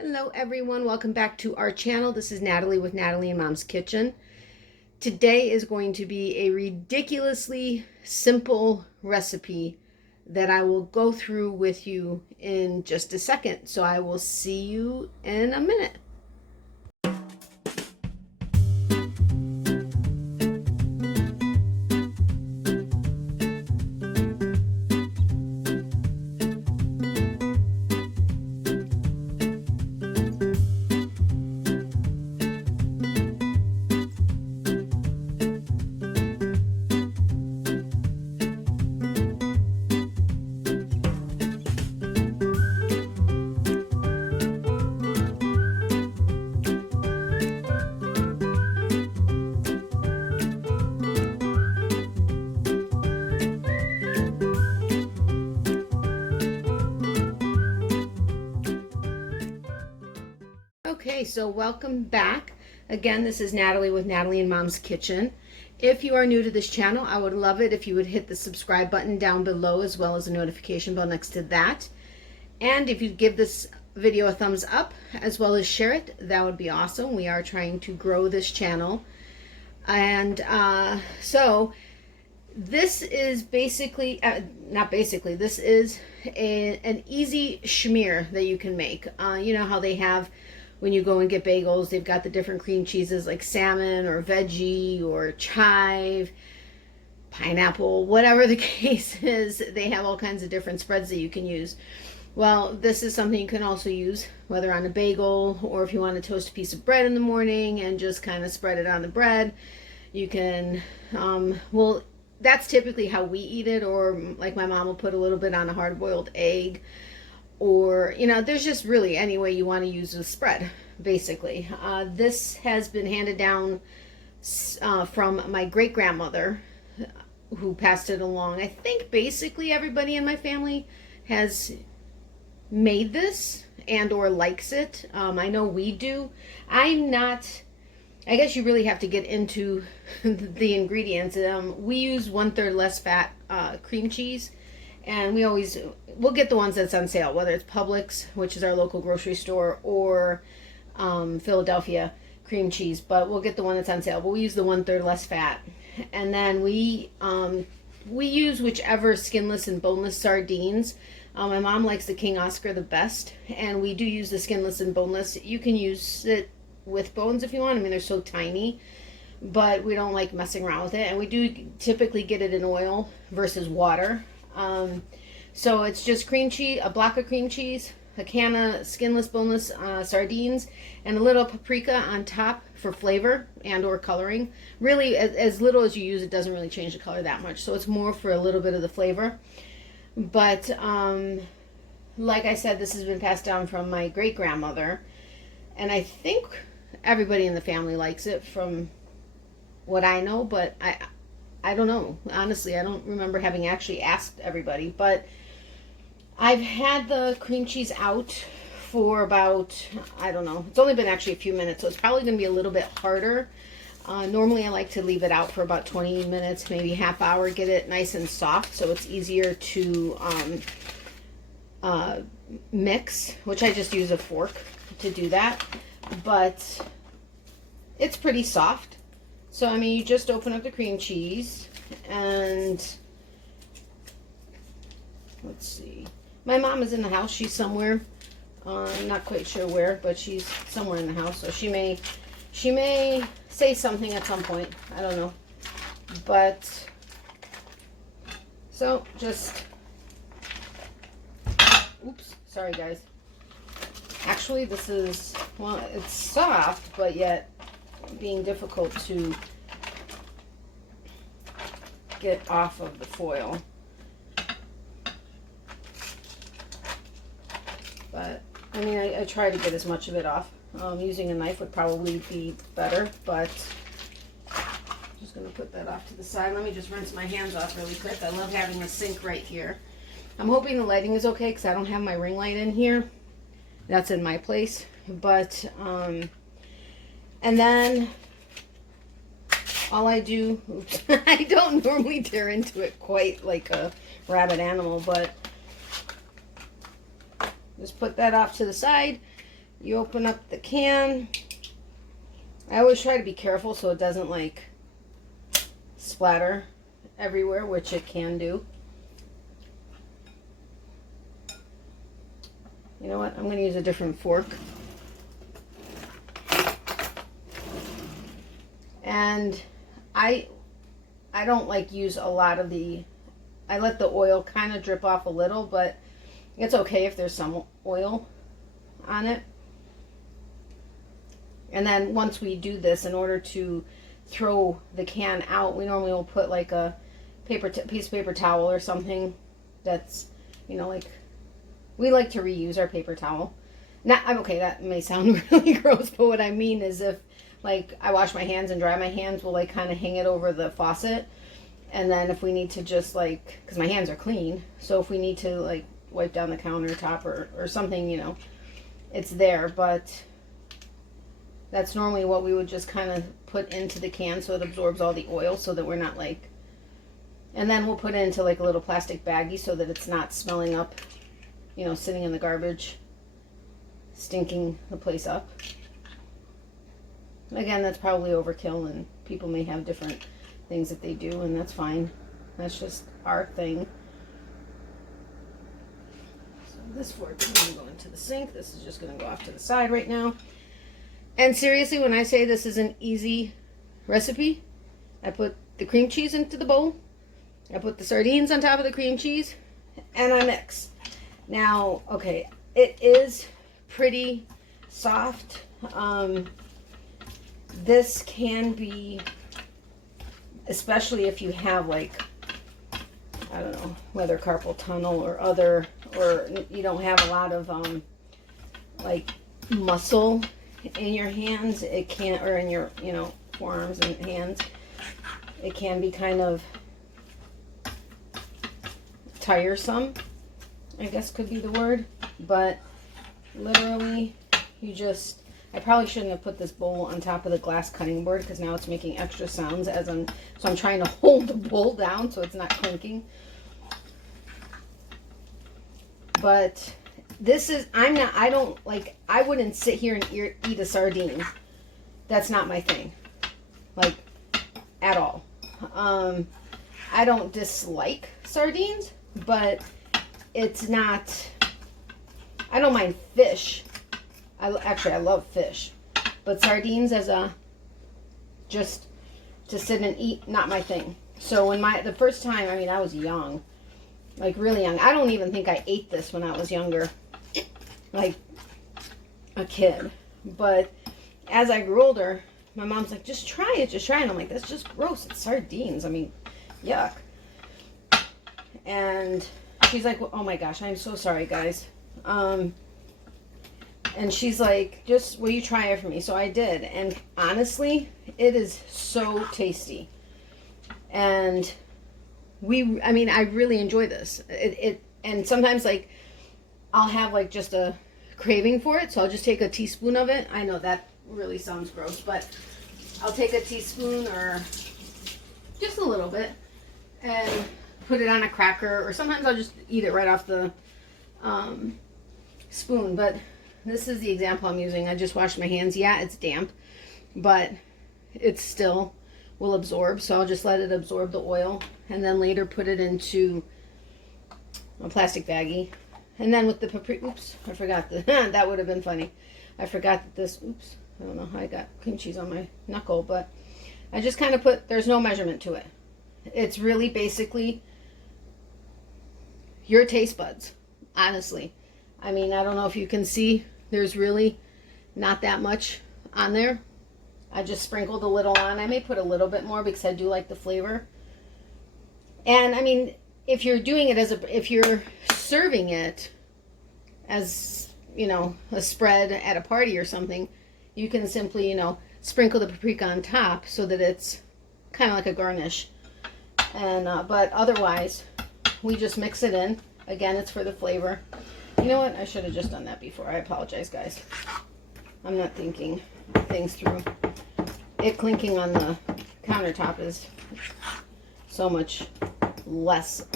Hello everyone, welcome back to our channel. This is Natalie with Natalie and Mom's Kitchen. Today is going to be a ridiculously simple recipe that I will go through with you in just a second. So I will see you in a minute. Okay, so welcome back. Again, this is Natalie with Natalie and Mom's Kitchen. If you are new to this channel, I would love it if you would hit the subscribe button down below as well as the notification bell next to that. And if you give this video a thumbs up as well as share it, that would be awesome. We are trying to grow this channel. And so this is basically, this is an easy schmear that you can make. You know how they have, when you go and get bagels, they've got the different cream cheeses like salmon or veggie or chive, pineapple, whatever the case is. They have all kinds of different spreads that you can use. Well, this is something you can also use, whether on a bagel or if you want to toast a piece of bread in the morning and just kind of spread it on the bread. You can, well, that's typically how we eat it, or like my mom will put a little bit on a hard-boiled egg. Or, you know, there's just really any way you want to use the spread, basically. This has been handed down from my great-grandmother, who passed it along. I think basically everybody in my family has made this and or likes it. I know we do. I'm not, I guess you really have to get into the ingredients. We use 1/3 less fat cream cheese. And we'll get the ones that's on sale, whether it's Publix, which is our local grocery store, or Philadelphia cream cheese. But we'll get the one that's on sale. But we use the 1/3 less fat. And then we use whichever skinless and boneless sardines. My mom likes the King Oscar the best. And we do use the skinless and boneless. You can use it with bones if you want. I mean, they're so tiny. But we don't like messing around with it. And we do typically get it in oil versus water. So it's just cream cheese, a block of cream cheese, a can of skinless, boneless sardines, and a little paprika on top for flavor and or coloring. Really, as little as you use, it doesn't really change the color that much. So it's more for a little bit of the flavor. But like I said, this has been passed down from my great-grandmother. And I think everybody in the family likes it from what I know, but I don't know. Honestly, I don't remember having actually asked everybody, but I've had the cream cheese out for about, I don't know, it's only been actually a few minutes, so it's probably going to be a little bit harder. Normally I like to leave it out for about 20 minutes, maybe half hour, get it nice and soft so it's easier to mix, which I just use a fork to do that, but it's pretty soft. So, I mean, you just open up the cream cheese, and let's see. My mom is in the house. She's somewhere. I'm not quite sure where, but she's somewhere in the house. So she may say something at some point. I don't know. But, so just, oops, sorry guys. Actually, this is, well, it's soft, but yet being difficult to get off of the foil. But I mean, I try to get as much of it off. Using a knife would probably be better, but I'm just going to put that off to the side. Let me just rinse my hands off really quick. I love having a sink right here. I'm hoping the lighting is okay because I don't have my ring light in here. That's in my place. But and then all I do, oops, I don't normally tear into it quite like a rabid animal, but just put that off to the side. You open up the can. I always try to be careful so it doesn't like splatter everywhere, which it can do. You know what? I'm going to use a different fork. And I don't like use a lot of the, I let the oil kind of drip off a little, but it's okay if there's some oil on it. And then once we do this, in order to throw the can out, we normally will put like a piece of paper towel or something that's, you know, like, we like to reuse our paper towel. Now, okay, that may sound really gross, but what I mean is if, like, I wash my hands and dry my hands, we'll, like, kind of hang it over the faucet. And then if we need to just, like, because my hands are clean, so if we need to, like, wipe down the countertop or something, you know, it's there. But that's normally what we would just kind of put into the can so it absorbs all the oil so that we're not, like, and then we'll put it into, like, a little plastic baggie so that it's not smelling up, you know, sitting in the garbage, stinking the place up. Again, that's probably overkill, and people may have different things that they do, and that's fine. That's just our thing. So this fork is going to go into the sink. This is just going to go off to the side right now. And seriously, when I say this is an easy recipe, I put the cream cheese into the bowl. I put the sardines on top of the cream cheese, and I mix. Now, okay, it is pretty soft. This can be, especially if you have, like, I don't know, whether carpal tunnel or other, or you don't have a lot of like muscle in your hands, it can, or in your, you know, forearms and hands, it can be kind of tiresome, I guess could be the word. But literally, you just, I probably shouldn't have put this bowl on top of the glass cutting board because now it's making extra sounds as I'm, so I'm trying to hold the bowl down so it's not clinking. But this is, I don't, like, I wouldn't sit here and eat a sardine. That's not my thing. Like, at all. I don't dislike sardines, but it's not, I don't mind fish. Actually, I love fish. But sardines as a, just to sit and eat, not my thing. So when the first time, I mean, I was young. Like, really young. I don't even think I ate this when I was younger. Like, a kid. But as I grew older, my mom's like, just try it, just try it. And I'm like, that's just gross. It's sardines. I mean, yuck. And she's like, oh my gosh, I'm so sorry, guys. And she's like, just, will you try it for me? So I did. And honestly, it is so tasty. And I mean, I really enjoy this. And sometimes, like, I'll have, like, just a craving for it. So I'll just take a teaspoon of it. I know that really sounds gross, but I'll take a teaspoon or just a little bit and put it on a cracker. Or sometimes I'll just eat it right off the spoon. But this is the example I'm using. I just washed my hands. Yeah, it's damp, but it still will absorb. So I'll just let it absorb the oil and then later put it into a plastic baggie. And then with the paprika, oops, I forgot that would have been funny. I forgot that this, oops, I don't know how I got cream cheese on my knuckle, but I just kind of put, there's no measurement to it. It's really basically your taste buds, honestly. I mean, I don't know if you can see, there's really not that much on there. I just sprinkled a little on. I may put a little bit more because I do like the flavor. And I mean, if you're doing it if you're serving it as, you know, a spread at a party or something, you can simply, you know, sprinkle the paprika on top so that it's kind of like a garnish. And but otherwise, we just mix it in. Again, it's for the flavor. You know what? I should have just done that before. I apologize, guys. I'm not thinking things through. It clinking on the countertop is so much less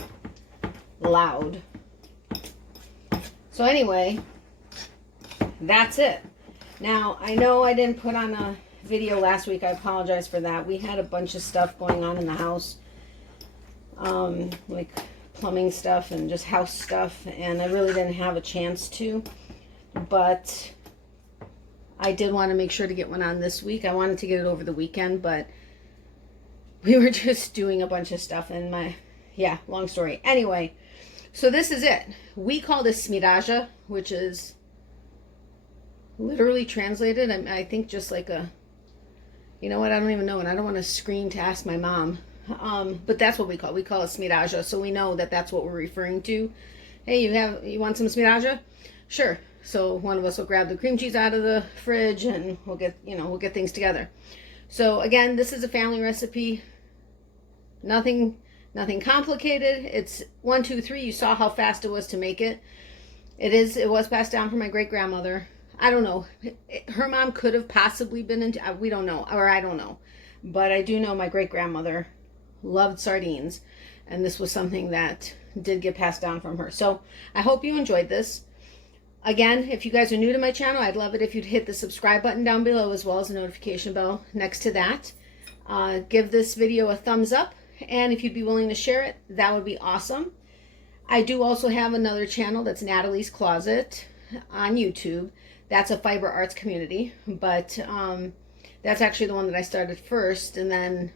loud. So anyway, that's it. Now, I know I didn't put on a video last week. I apologize for that. We had a bunch of stuff going on in the house. Like plumbing stuff and just house stuff. And I really didn't have a chance to. But I did want to make sure to get one on this week. I wanted to get it over the weekend, but we were just doing a bunch of stuff. And yeah, long story. Anyway, so this is it. We call this smiraja, which is literally translated, I think just like a, you know what, I don't even know, and I don't want to scream to ask my mom, but that's what we call it smiraja, so we know that that's what we're referring to. Hey, you want some smiraja? Sure. So one of us will grab the cream cheese out of the fridge and we'll get things together. So again, this is a family recipe, nothing complicated. It's 1, 2, 3. You saw how fast it was to make it. It was passed down from my great grandmother. I don't know. Her mom could have possibly been into, we don't know, or I don't know. But I do know my great-grandmother loved sardines. And this was something that did get passed down from her. So I hope you enjoyed this. Again, if you guys are new to my channel, I'd love it if you'd hit the subscribe button down below as well as the notification bell next to that. Give this video a thumbs up. And if you'd be willing to share it, that would be awesome. I do also have another channel that's Natalie's Closet on YouTube. That's a fiber arts community, but that's actually the one that I started first, and then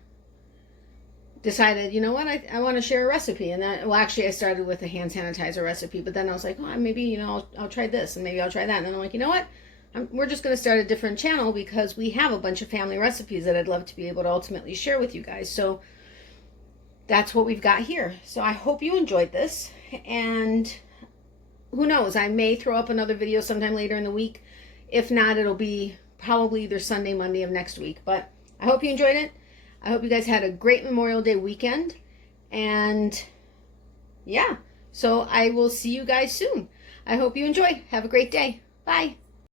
decided, you know what, I want to share a recipe. And then, well, actually I started with a hand sanitizer recipe, but then I was like, oh, maybe, you know, I'll try this, and maybe I'll try that. And then I'm like, you know what, we're just going to start a different channel because we have a bunch of family recipes that I'd love to be able to ultimately share with you guys. So that's what we've got here. So I hope you enjoyed this, and who knows, I may throw up another video sometime later in the week. If not, it'll be probably either Sunday, Monday of next week. But I hope you enjoyed it. I hope you guys had a great Memorial Day weekend. And yeah, so I will see you guys soon. I hope you enjoy. Have a great day. Bye.